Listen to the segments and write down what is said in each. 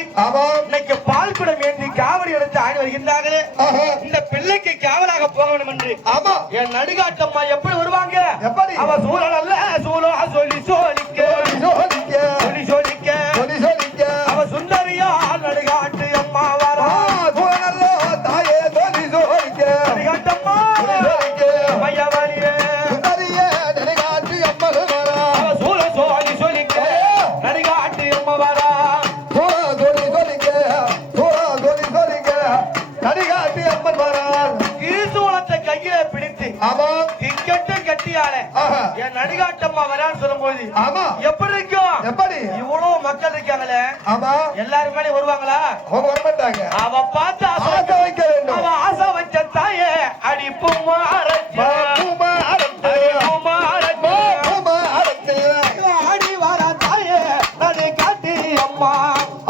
இன்னைக்கு பால் குடம் ஏந்தி காவடி எடுத்து ஆடி வருகின்றார்களே. இந்த பிள்ளைக்கு காவலாக போக வேண்டும் என்று ஆமா என் நடுகாட்டம்மா எப்படி வருவாங்க எப்படி? அவ சூழல் நடுகாட்டம்மா வரான்னு சொல்லும்போது ஆமா. எப்படி இருக்கும் எப்படி? இவ்வளவு மக்கள் இருக்காங்களே. ஆமா. எல்லாரும் மேலே வருவாங்களா? அவங்க வரமாட்டாங்க. அவ பார்த்து ஆசை ஆசை வைக்க வேண்டும். அவ ஆசை வச்ச தாயே அடிப்புமா பூமா பூமா வர தாயே அதை காட்டி அம்மா.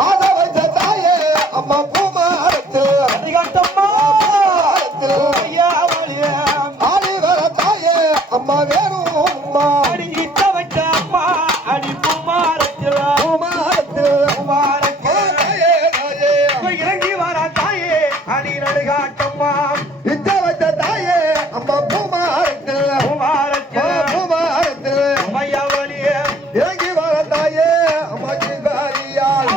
ஆத வச்ச தாயே அம்மா பூமா அடத்து அது காட்டம்மா அடத்து ஐயா வர அம்மா வேணும். அம்மா அடி இட்ட வச்ச பூமா அடத்து அம்மா தாயே தாயே இறங்கி வர தாயே அடி நடுகாட்டம்மா. இத்த வச்ச தாயே அம்மா பூமா அடத்து குமாரத்து பூமா அடத்து ஐயா வழியே. இறங்கி வர தாயே அம்மா கிங்காரியால்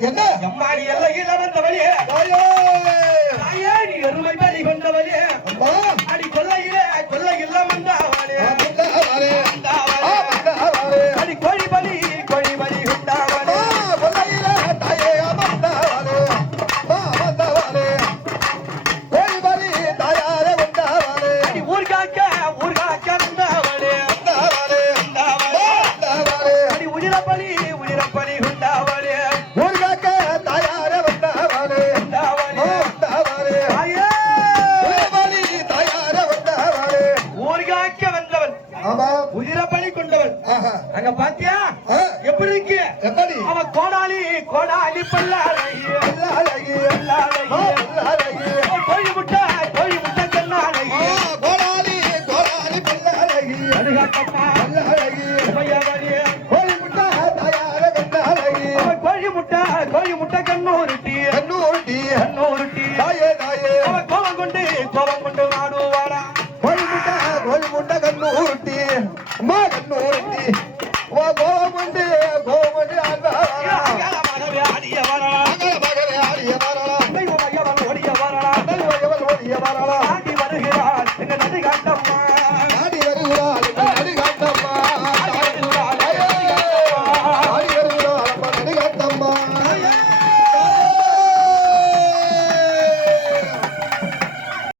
என்ன அம்மா நீ எல்லையில் வந்தவழியே தாயே! நீ எருமை பலி கொண்டவழியே அம்மா, அடி கொல்லையிலே வந்தவளே வந்தவரே. ஆ, வந்தவளே வந்தவரே. அடி கோழி பலி கோழி பலி ஆ, கொண்டவளே கொல்லையிலே தாயே வந்தவரே. ஆ, வந்தவரே. கோழிபலி தாயாரே வந்தவரே. அடி ஊர்காக்க ஊர்காக்க வந்தவளே. வந்தவளே வந்தவரே. அடி உயிரப்பலி உயிரப்பலி கொண்டவளே ஊர்காக்க அங்க பாத்தியா எப்படி இருக்கு எப்படி? அவ கோடாலி கோடாலி பல்லாழகி நல்ல அழகி. கோழி முட்டை கோழி முட்டை கண்ணாழகி ஆ, கோடாலி, கோடாலி அழகி. உமையவளி கோழி முட்டை தாயாரே. அவ கோழி முட்டை கோழி முட்டை கண்ணூருட்டி கண்ணூட்டி. கண்ணூருட்டி தாயே, தாயே. அவ கோபம் கொண்டு கோபம் கொண்டு நாடுவாடா கோழி முட்டை, கோழி முட்டை கண்ணூட்டி. அம்மா கண்ணூட்டி.